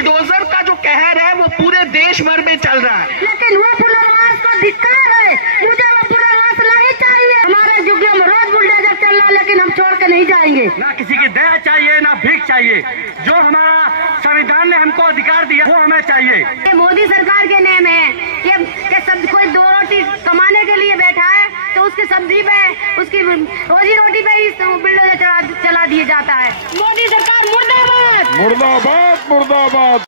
Bulldozer का जो कहर है वो पूरे देश भर में चल रहा है। लेकिन वो पुनर्वास को धिक्कार है, मुझे वो पुनर्वास नहीं चाहिए। हमारे युग में रोज बुलडोजर चल रहा, लेकिन हम छोड़ के नहीं जाएंगे। ना किसी की दया चाहिए, ना भीख चाहिए। जो हमारा संविधान ने हमको अधिकार दिया वो हमें चाहिए। मोदी सरकार के नेम है कि सब कोई दो रोटी कमाने के लिए बैठा है तो उसकी सब्जी पे, उसकी रोजी रोटी पे ही बुलडोजर चला दिया जाता है। मोदी सरकार मुर्दाबाद, मुर्दाबाद, मुर्दाबाद।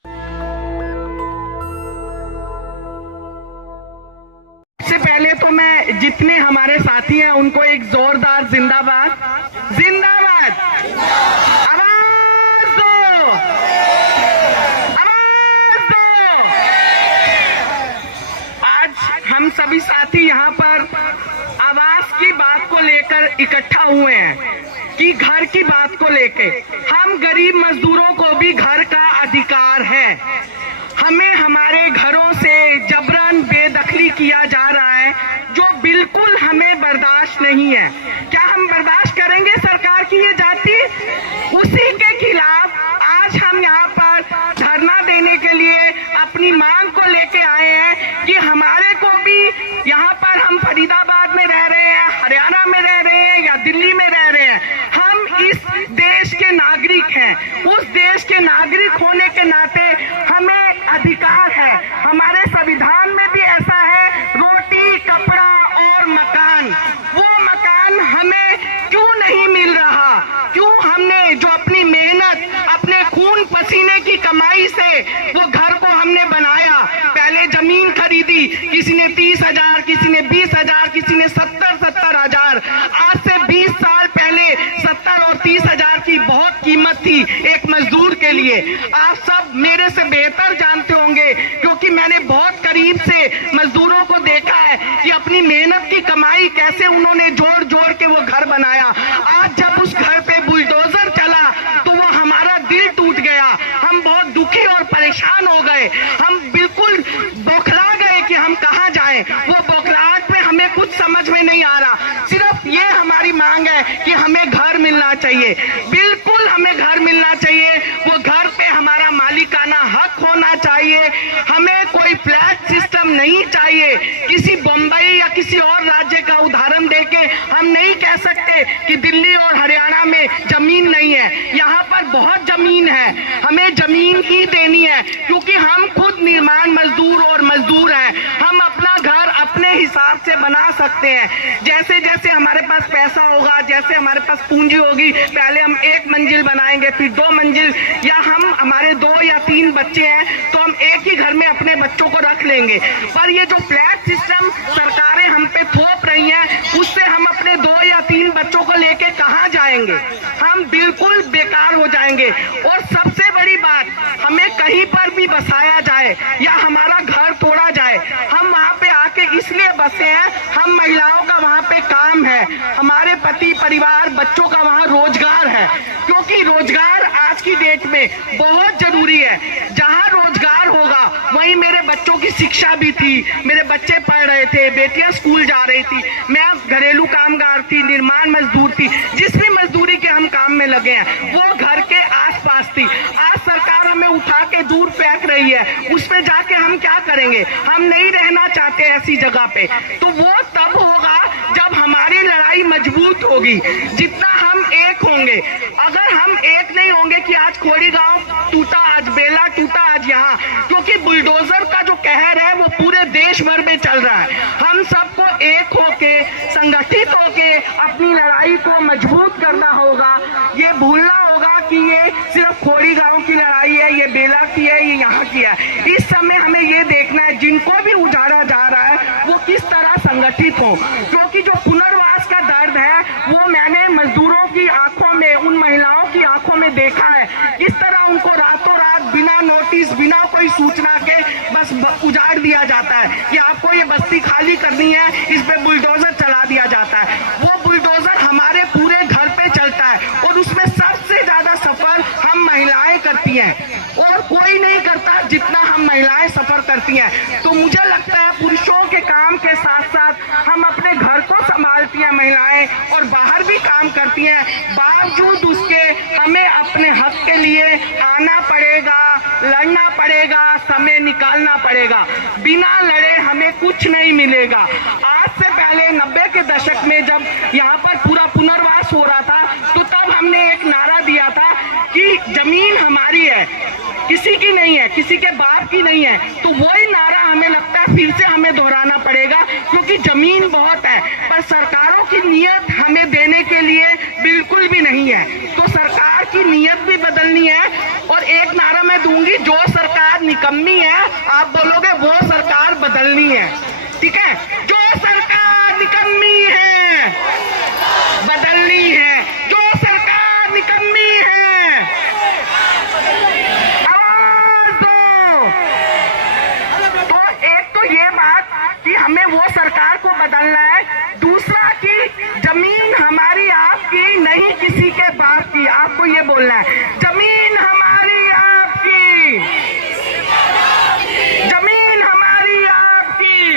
सबसे पहले तो मैं जितने हमारे साथी हैं उनको एक जोरदार जिंदाबाद, जिंदाबाद, आवाज दो, आवाज दो। आज हम सभी साथी यहाँ पर आवास की बात को लेकर इकट्ठा हुए हैं कि घर की बात को लेके हम गरीब मजदूरों को भी घर का अधिकार है। हमें हमारे घरों से जबरन बेदखली किया जा रहा है जो बिल्कुल हमें बर्दाश्त नहीं है। क्या हम बर्दाश्त करेंगे सरकार की ये जाति? उसी के खिलाफ आज हम यहाँ पर धरना देने के लिए अपनी मांग को लेके आए हैं कि हमारे को भी यहाँ पर, हम फरीदाबाद में रह रहे हैं, हरियाणा में रह रहे हैं या दिल्ली में रह रहे हैं, हम इस देश के नागरिक हैं। उस देश के नागरिक होने के नाते हमें अधिकार है। हमारे संविधान में भी ऐसा है, रोटी, कपड़ा और मकान। वो मकान हमें क्यों नहीं मिल रहा? क्यों हमने जो अपनी मेहनत, अपने खून पसीने की कमाई से वो घर को हमने बनाया, पहले जमीन खरीदी, किसी ने 30,000, किसी ने 20,000, किसी ने 70,000। आज से 20 साल पहले 70 और 30,000 की बहुत कीमत थी एक मजदूर के लिए। आप सब मेरे से बेहतर जानते होंगे क्योंकि मैंने बहुत करीब से मजदूरों को देखा है कि अपनी मेहनत की कमाई कैसे उन्होंने जोड़ जोड़ के वो घर बनाया। आज जब उस घर पे बुलडोजर चला तो वो हमारा दिल टूट गया। हम बहुत दुखी और परेशान हो गए। हम बिल्कुल बौखला गए कि हम कहाँ जाएं। वो बौखलाहट में हमें कुछ समझ में नहीं आ रहा। सिर्फ ये हमारी मांग है कि हमें घर मिलना चाहिए, बिल्कुल हमें घर मिलना चाहिए। वो घर पे हमारा मालिकाना हक होना चाहिए। हमें कोई फ्लैट सिस्टम नहीं चाहिए। किसी बम्बई या किसी और राज्य का उदाहरण देके हम नहीं कह सकते कि दिल्ली और हरियाणा में जमीन नहीं है। यहाँ पर बहुत जमीन है, हमें जमीन ही देनी है क्योंकि हम खुद निर्माण मजदूर और मजदूर हैं। हम अपना घर अपने हिसाब से बना सकते हैं। जैसे जैसे हमारे पास पैसा होगा, जैसे हमारे पास पूंजी होगी, पहले हम 1 मंजिल बनाएंगे, फिर 2 मंजिल, या हम हमारे 2 या 3 बच्चे हैं तो हम एक ही घर में अपने बच्चों को रख लेंगे। पर ये जो फ्लैट सिस्टम सरकारें हम पे थोप रही हैं, उससे हम अपने 2 या 3 बच्चों को लेके कहाँ जाएंगे? हम बिल्कुल बेकार हो जाएंगे। और सबसे बड़ी बात, हमें कहीं पर भी बसाया जाए या हमारा घर तोड़ा जाए, हम वहाँ पे आके इसलिए बसे हैं, हम महिलाओं का वहाँ पे काम है, हमारे पति परिवार बच्चों का वहाँ रोजगार है। क्योंकि रोजगार आज की डेट में बहुत जरूरी है। जहाँ रोजगार होगा वहीं मेरे बच्चों की शिक्षा भी थी, मेरे बच्चे पढ़ रहे थे, बेटियां स्कूल जा रही थी, मैं घरेलू कामगार थी, निर्माण मजदूर थी, जिस भी मजदूरी के हम काम में लगे हैं वो घर के आसपास थी। आज सरकार हमें उठा के दूर फेंक रही है, उस पे जाके हम क्या करेंगे? हम नहीं रहना चाहते ऐसी जगह पे। तो वो तब होगा जब हमारी लड़ाई मजबूत होगी, जितना हम एक होंगे। अगर हम एक नहीं होंगे कि आज खोड़ी गांव टूटा, आज बेला टूटा, आज यहाँ, क्योंकि बुलडोजर का जो कहर है वो पूरे देश भर में चल रहा है। हम सबको एक होके, संगठित होके अपनी लड़ाई को मजबूत करना होगा। ये भूलना होगा कि ये सिर्फ खोड़ी गांव की लड़ाई है, ये बेला की है, ये यहाँ की है। इस समय हमें ये देखना है जिनको भी उजाड़ा जा रहा है वो किस तरह संगठित हो, क्योंकि जो पुनर्वास का दर्द है वो मैंने मजदूरों की आंखों में, उन महिलाओं की आंखों में देखा है। किस तरह उनको रातों रात बिना नोटिस, बिना कोई सूचना के बस उजाड़ दिया जाता है कि आपको ये बस्ती खाली करनी है, इस पे बुलडोजर चला दिया जाता है। वो बुलडोजर हमारे पूरे घर पे चलता है और उसमें सबसे ज्यादा सफर हम महिलाएं करती हैं और कोई नहीं करता जितना हम महिलाएं सफर करती हैं। तो मुझे लगता है पुरुषों के काम के साथ साथ हम अपने घर को संभालती हैं महिलाएं और बाहर भी काम करती हैं। बावजूद उसके हमें अपने हक के लिए आना पड़ेगा, लड़ना पड़ेगा, समय निकालना पड़ेगा। बिना लड़े हमें कुछ नहीं मिलेगा। आज से पहले 90 के दशक में जब यहाँ पर पूरा पुनर्वास हो रहा था, तो तब हमने एक नारा दिया था कि जमीन हमारी है, किसी की नहीं है, किसी के बाप की नहीं है। तो वही नारा हमें लगता है फिर से हमें दोहराना पड़ेगा, क्योंकि जमीन बहुत है, पर सरकारों की नीयत हमें देने के लिए बिल्कुल भी नहीं है। तो सरकार की नीयत भी बदलनी है। और एक नारा मैं दूंगी, जो सरकार निकम्मी है, आप बोलोगे वो सरकार बदलनी है। ठीक है, जो सरकार निकम्मी है बदलनी है, जो सरकार निकम्मी है आवाज दो। तो एक तो ये बात कि हमें वो सरकार को बदलना है, दूसरा कि जमीन हमारी आपकी नहीं किसी के बाप की। आपको ये बोलना है, जमीन हमारी आपकी, जमीन हमारी आपकी।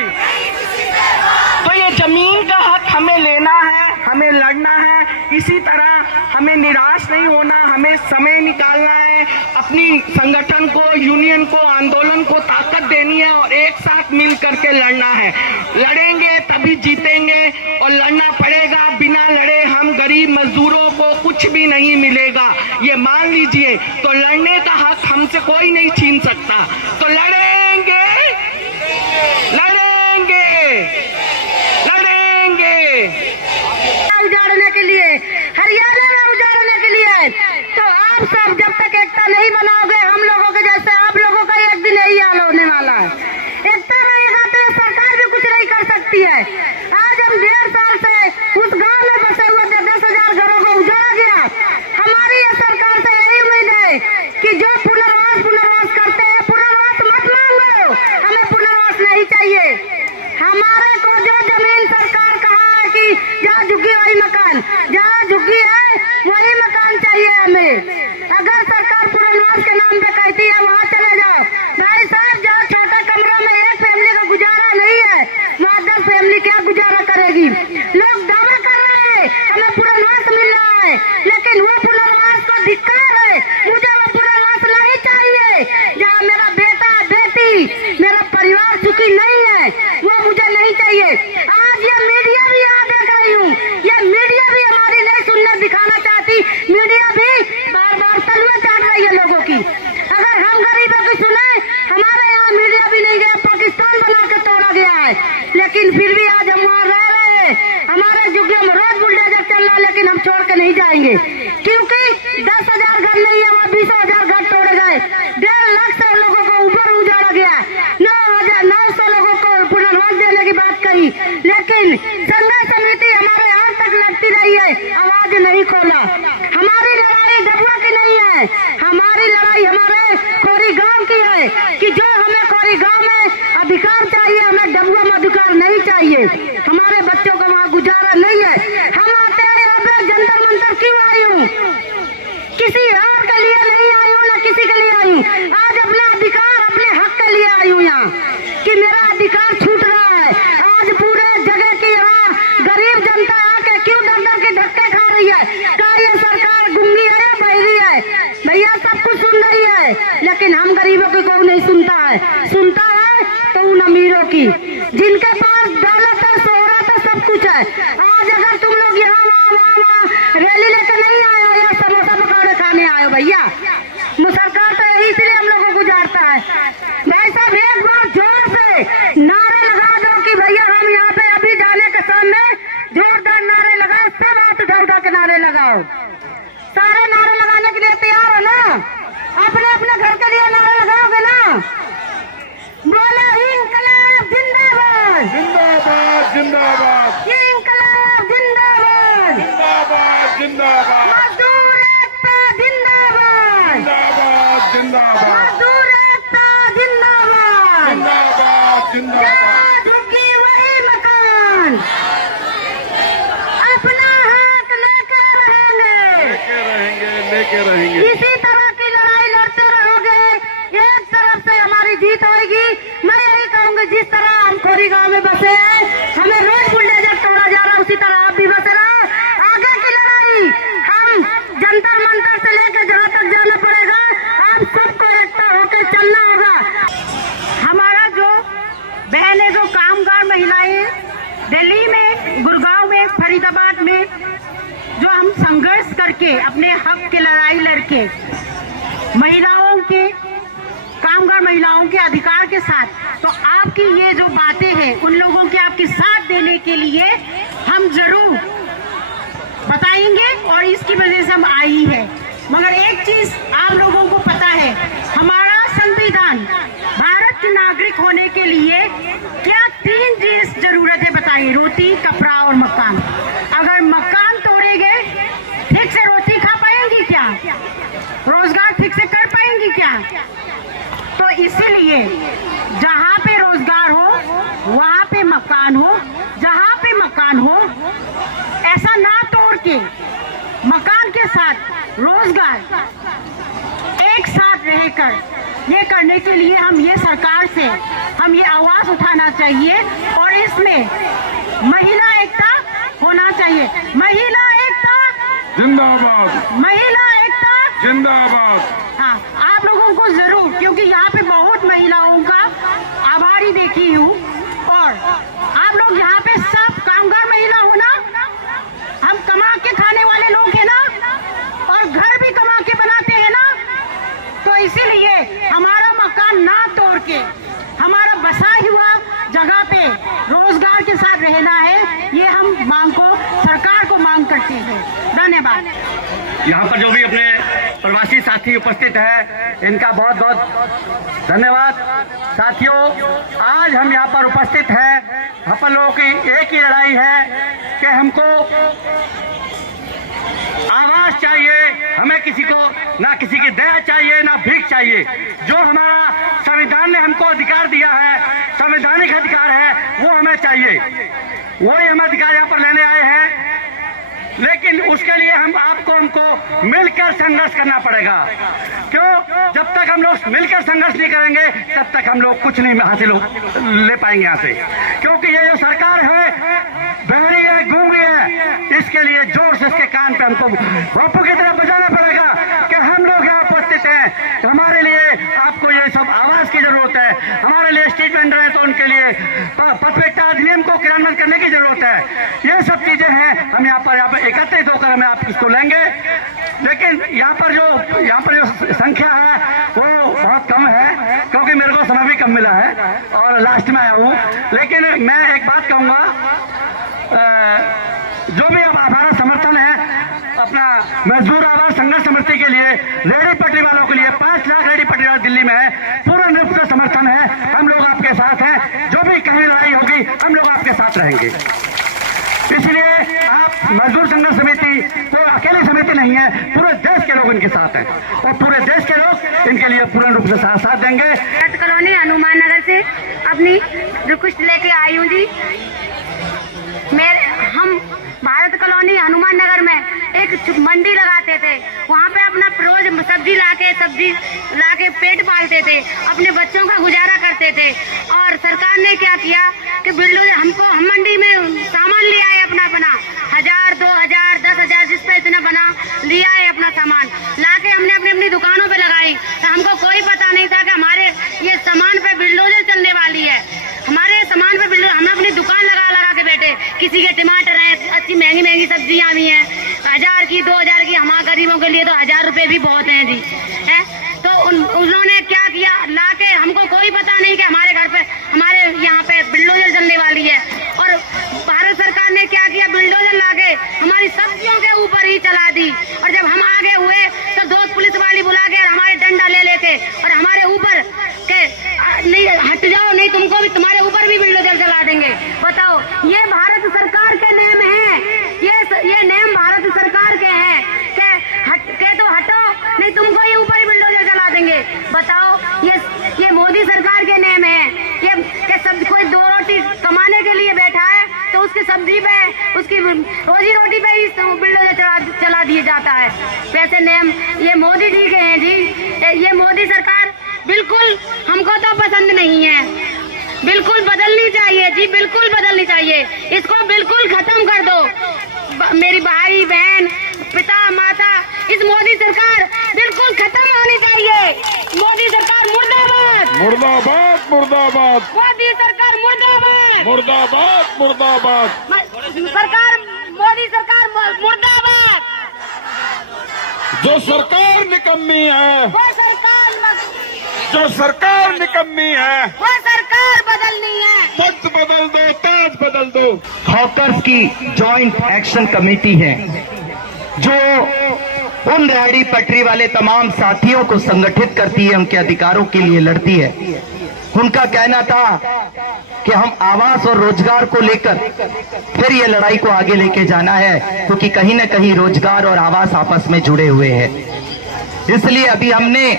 तो ये जमीन का हक हमें लेना है, हमें लड़ना है। इसी तरह हमें निराश नहीं होना, हमें समय निकालना है, अपनी संगठन को, यूनियन को, आंदोलन को ताकत देनी है और एक साथ मिल करके लड़ना है। लड़ेंगे तभी जीतेंगे और लड़ना पड़ेगा। बिना लड़े हम गरीब मजदूरों को कुछ भी नहीं मिलेगा, ये मान लीजिए। तो लड़ने का हक हमसे कोई नहीं छीन सकता। तो लड़ेंगे, लड़ेंगे, लड़ेंगे। उजाड़ने के लिए, हरियाणा में उजाड़ने के लिए। तो आप सब जब तक एकता नहीं बनाओगे, हम लोगों के जैसे आप लोगों का एक दिन यही हाल होने वाला है। एकता रहेगा तो सरकार भी कुछ नहीं कर सकती है। आज हम 1.5 साल से उस गांव में बसे हुए 10,000 घरों को उजाड़ा गया। हमारी ये सरकार से यही उम्मीद है कि जो पुनर्वास करते हैं, पुनर्वास मत मांगो, हमें पुनर्वास नहीं चाहिए। हमारे को जो जमीन सरकार कहा है कि जहाँ झुकी वही मकान, जहाँ झुकी है वही मकान चाहिए हमें। अगर सरकार पुनर्वास के नाम पे कहती है वहाँ चले जाओ, भाई साहब जहाँ छोटा कमरा में एक फैमिली का गुजारा नहीं है, वहाँ 10 फैमिली क्या गुजारा करेगी। लोग दावा कर रहे हैं हमें पुनर्वास मिल रहा है, लेकिन वो पुनर्वास को धिक्कार है। मुझे वो पुनर्वास नहीं चाहिए। जहाँ मेरा बेटा बेटी, मेरा परिवार सुखी नहीं है, वो मुझे नहीं चाहिए। आज ये मीडिया भी यहाँ देख रही हूँ, ये मीडिया भी हमारी नहीं सुनना दिखाना चाहती। मीडिया भी बार बार तलुआ चाट रही है लोगों की। अगर हम गरीबों की सुने, हमारे यहाँ मीडिया भी नहीं गया, पाकिस्तान बना के तोड़ा गया है, लेकिन फिर भी आज हम वहाँ रह रहे हैं। हमारे जुगे में रोज बुलडोजर चल रहा है, लेकिन हम छोड़ के नहीं जाएंगे, क्योंकि 10,000 घर नहीं है, वहाँ 20,000 घर तोड़े गए। 1.5 लाख से लोगों को ऊपर उजाड़ा गया। 9,900 लोगों को पुनर्वास देने की बात कही, लेकिन संघर्ष समिति हमारे हाथ तक लगती रही है, आवाज नहीं खोला। हमारी लड़ाई डबुआ की नहीं है, हमारी लड़ाई हमारे कोरी गांव की है कि जो हमें कोरी गांव में अधिकार चाहिए, हमें डबुआ में अधिकार नहीं चाहिए। हमारे बच्चों का वहाँ गुजारा नहीं है। हम आते हैं यहाँ पे जंतर मंतर क्यों आई हूँ? किसी हार के लिए नहीं आई हूँ, ना किसी के लिए आई हूँ। आज अपना अधिकार, अपने हक के लिए आई हूँ यहाँ, कि मेरा अधिकार छूट रहा है। आज पूरे जगह की यहाँ गरीब जनता आके क्यों दर के धक्के खा रही है? क्या ये सरकार गूंगी है या बहरी है? भैया सब कुछ सुन रही है, लेकिन हम गरीबों की कोई नहीं सुनता है। सुनता है तो उन अमीरों की, जिनके पास दौलत है, शोहरत है, सब कुछ है। आज अगर तुम लोग यहाँ वहाँ रैली लेकर नहीं आए हो या समोसा पकौड़े खाने आए हो, भैया सरकार तो यही इसलिए हम लोगों को गुजारता है। भाई साहब एक बार जोर से नारे लगा दो कि भैया हम यहाँ पे अभी जाने के सामने जोरदार नारे लगाओ, सब हाथ उठा के नारे लगाओ। सारे नारे लगाने के लिए तैयार हो ना? अपने अपने घर के लिए नारे लगाओगे ना? बोलो इंकलाब जिंदाबाद, जिंदाबाद जिंदाबाद, इंकलाब जिंदाबाद, जिंदाबाद जिंदाबाद, मजदूर एकता जिंदाबाद, जिंदाबाद जिंदाबाद, मजदूर एकता जिंदाबाद, जिंदाबाद जिंदाबाद। जहाँ झुकी वही मकान, अपना हक लेके रहेंगे, लेके रहेंगे। इसी तरह की लड़ाई लड़ते रहोगे, एक तरफ से हमारी जीत होगी। मैं यही कहूंगी, जिस तरह हम खोरी गांव में बसे हैं, हमें रोज बुलडोजर तोड़ा जा रहा है, उसी तरह आप भी बसे रहो। आगे की लड़ाई हम जंतर मंतर से लेकर जहाँ तक जाना पड़ेगा, आप सबको एकता होकर बहनें जो कामगार महिलाएं दिल्ली में, गुड़गांव में, फरीदाबाद में जो हम संघर्ष करके अपने हक की लड़ाई लड़के महिलाओं के, कामगार महिलाओं के अधिकार के साथ, तो आपकी ये जो बातें हैं उन लोगों के आपके साथ देने के लिए हम जरूर बताएंगे और इसकी वजह से हम आई है। मगर एक चीज आप लोगों को पता है, हमारा संविधान भारत के नागरिक होने के लिए क्या 3 चीज जरूरत है बताइए? रोटी, कपड़ा और मकान। अगर मकान तोड़े गए, ठीक से रोटी खा पाएंगी क्या? रोजगार ठीक से कर पाएंगी क्या? तो इसीलिए जहाँ पे रोजगार हो वहाँ पे मकान हो, जहाँ पे मकान हो ऐसा ना तोड़ के मकान के साथ रोजगार एक साथ रहकर ये करने के लिए हम ये सरकार से हम ये आवाज उठाना चाहिए और इसमें महिला एकता होना चाहिए। महिला एकता जिंदाबाद, महिला एकता जिंदाबाद। हाँ, आप लोगों को जरूर, क्योंकि यहाँ पे बहुत महिलाओं का आभारी देखी हूँ और आप लोग यहाँ पे सब कामगार महिला हो ना, हम कमा के खाने वाले लोग हैं ना और घर भी कमा के बनाते हैं ना, तो इसीलिए हमारा मकान ना तोड़ के हमारा बसा हुआ जगह पे रोजगार के साथ रहना है, ये हम मांग को, सरकार को मांग करते हैं। धन्यवाद। यहाँ पर जो भी अपने प्रवासी साथी उपस्थित हैं, इनका बहुत बहुत धन्यवाद। साथियों, आज हम यहाँ पर उपस्थित हैं, अपन लोगों की एक ही लड़ाई है कि हमको आवाज चाहिए, हमें किसी को ना किसी की दया चाहिए ना भीख चाहिए। जो हमारा संविधान ने हमको अधिकार दिया है, संवैधानिक अधिकार है, वो हमें चाहिए। वही हम अधिकार यहाँ पर लेने आए हैं, लेकिन उसके लिए हमको मिलकर संघर्ष करना पड़ेगा। क्यों? जब तक हम लोग मिलकर संघर्ष नहीं करेंगे तब तक हम लोग कुछ नहीं हासिल ले पाएंगे यहाँ से। क्योंकि ये जो सरकार है बहरी है, गूंगी है, इसके लिए जोर से इसके कान पे हमको बापू की तरफ बजाना पड़ेगा कि हम लोग यहाँ उपस्थित हैं। तो हमारे लिए आपको ये सब आवाज की जरूरत है। हमारे लिए स्टेट वेंडर है तो उनके लिए पदवेक्षा अधिनियम को क्रियान्वित करने की जरूरत है। ये सब चीजें हैं, हम यहाँ पर एकत्रित होकर हमें आप इसको लेंगे। लेकिन यहाँ पर जो संख्या है वो बहुत कम है, क्योंकि मेरे को समय भी कम मिला है और लास्ट में आया हूँ। लेकिन मैं एक बात कहूँगा, जो भी अब हमारा समर्थन है अपना मजदूर आवाज संघर्ष समिति के लिए, रेहड़ी पटरी वालों के लिए 5 लाख रेहड़ी पटरी वाले दिल्ली में है, पूर्ण रूप से समर्थन है। हम लोग आपके साथ हैं, जो भी कहीं लड़ाई होगी हम लोग आपके साथ रहेंगे। इसलिए आप मजदूर संघर्ष समिति कोई अकेली समिति नहीं है, पूरे देश के लोग इनके साथ हैं और पूरे देश के लोग इनके लिए पूर्ण रूप से साथ देंगे। भारत कॉलोनी हनुमान नगर से अपनी रिक्वेस्ट लेके आई हूँ जी। हम भारत कॉलोनी हनुमान नगर में एक मंडी लगाते थे, वहाँ पे अपना रोज सब्जी लाके पेट पालते थे, अपने बच्चों का गुजारा करते थे। और सरकार ने क्या किया कि हम मंडी में सामान ले आए, अपना 1000, 2000, 10,000 जिस पे इतना बना लिया है अपना सामान लाके हमने अपनी दुकानों पे लगाई। तो हमको कोई पता नहीं था कि हमारे ये सामान पे बिल्डोजर चलने वाली है। हमारे सामान पे बिल्डोजर, हमने अपनी दुकान लगा के बैठे, किसी के टमाटर है, अच्छी महंगी सब्जियां भी हैं, 1000 की 2000 की, हमारे गरीबों के लिए तो 1000 रुपए भी बहुत हैं जी, है। तो उन्होंने क्या किया, लाके, हमको कोई पता नहीं कि हमारे घर पे, हमारे यहाँ पे बिल्डोजर चलने वाली है। और भारत सरकार ने क्या किया, बिल्डोजर लाके हमारी सब्जियों के ऊपर ही चला दी। और जब हम आगे हुए तो 2 पुलिस वाली बुला के हमारे डंडा ले लेके और हमारे ऊपर के नहीं हट जाओ, नहीं तुमको भी, तुम्हारे ऊपर भी बिल्डोजर चला देंगे। बताओ, ये भारत सरकार के नियम है, ये नियम भारत सरकार के हैं के तो हटो, नहीं तुमको ही ऊपर ही बिल्डोजर चला देंगे। बताओ, ये मोदी सरकार के नियम है। ये सब कोई 2 रोटी कमाने के लिए बैठा है तो उसकी सब्जी पे, उसकी रोजी रोटी पे ही बिल्डोजर चला दिया जाता है। वैसे नियम ये मोदी जी के हैं जी। ये मोदी सरकार बिल्कुल हमको तो पसंद नहीं है, बिल्कुल बदलनी चाहिए जी, बिल्कुल बदलनी चाहिए। इसको बिल्कुल खत्म कर दो। मेरी भाई बहन, पिता माता, इस मोदी सरकार बिल्कुल खत्म होनी चाहिए। मोदी सरकार मुर्दाबाद, मुर्दाबाद, मुर्दाबाद मोदी सरकार मुर्दाबाद मुर्दाबाद मुर्दाबाद सरकार मोदी सरकार मुर्दाबाद जो सरकार निकम्मी है, वो सरकार जो सरकार निकम्मी है, वो सरकार बदलनी है। तख्त बदल दो, ताज बदल दो। हॉकर्स की जॉइंट एक्शन कमेटी है जो उन रेहड़ी पटरी वाले तमाम साथियों को संगठित करती है, उनके अधिकारों के लिए लड़ती है। उनका कहना था कि हम आवास और रोजगार को लेकर फिर ये लड़ाई को आगे लेके जाना है, क्योंकि कहीं न कहीं रोजगार और आवास आपस में जुड़े हुए हैं। इसलिए अभी हमने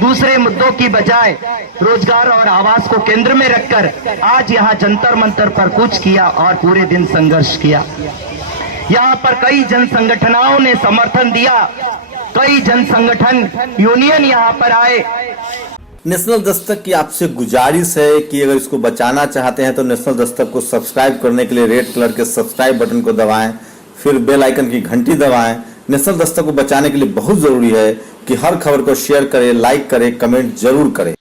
दूसरे मुद्दों की बजाय रोजगार और आवास को केंद्र में रखकर आज यहाँ जंतर मंतर पर कूच किया और पूरे दिन संघर्ष किया। यहाँ पर कई जन संगठनों ने समर्थन दिया, कई जन संगठन यूनियन यहाँ पर आए। नेशनल दस्तक की आपसे गुजारिश है कि अगर इसको बचाना चाहते हैं तो नेशनल दस्तक को सब्सक्राइब करने के लिए रेड कलर के सब्सक्राइब बटन को दबाएं, फिर बेल आइकन की घंटी दबाएं। नेशनल दस्तक को बचाने के लिए बहुत जरूरी है कि हर खबर को शेयर करें, लाइक करें, कमेंट जरूर करें।